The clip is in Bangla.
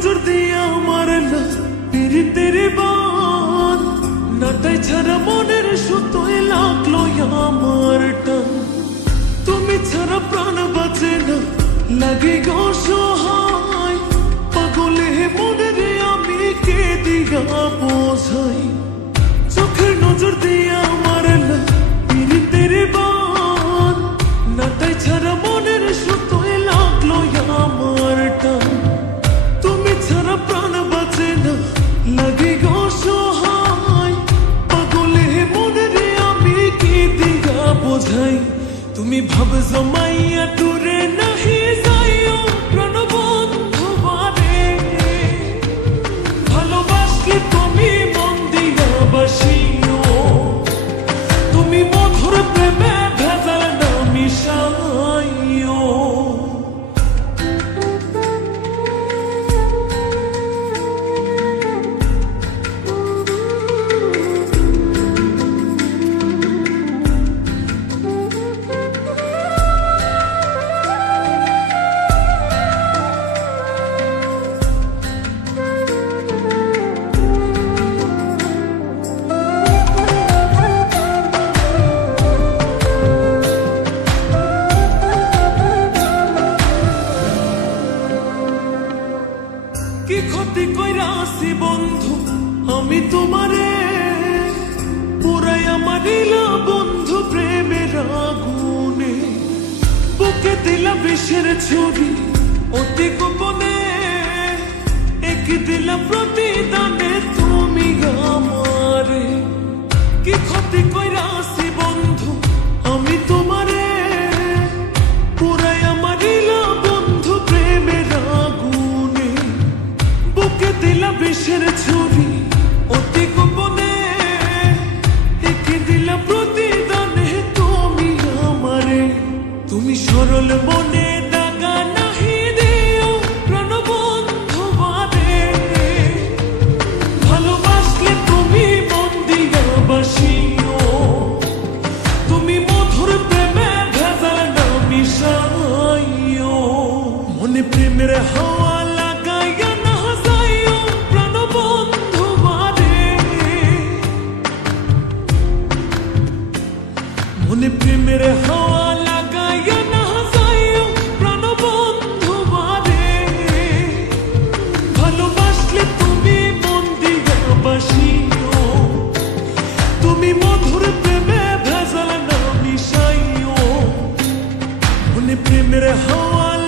নজর দিয়া মারল তেরি তেরি বান। না তাই ছাড়া মনের সুতোয় লাগল আমার টান। তুমি ছাড়া প্রাণ বাঁচে না, লাগে গ তুমি ভাবছ মাইয়া আমার এলা বন্ধু প্রেমের আগুনে। বুকে দিলা বিষের ছুরি অতি গোপনে। এক দিলা প্রতিদান প্রেমের হাওয়া লাগাইয়া না হাওয়া লাগাইয়া না ভালোবাসলে তুমি তুমি মধুর ভেজাল হাওয়া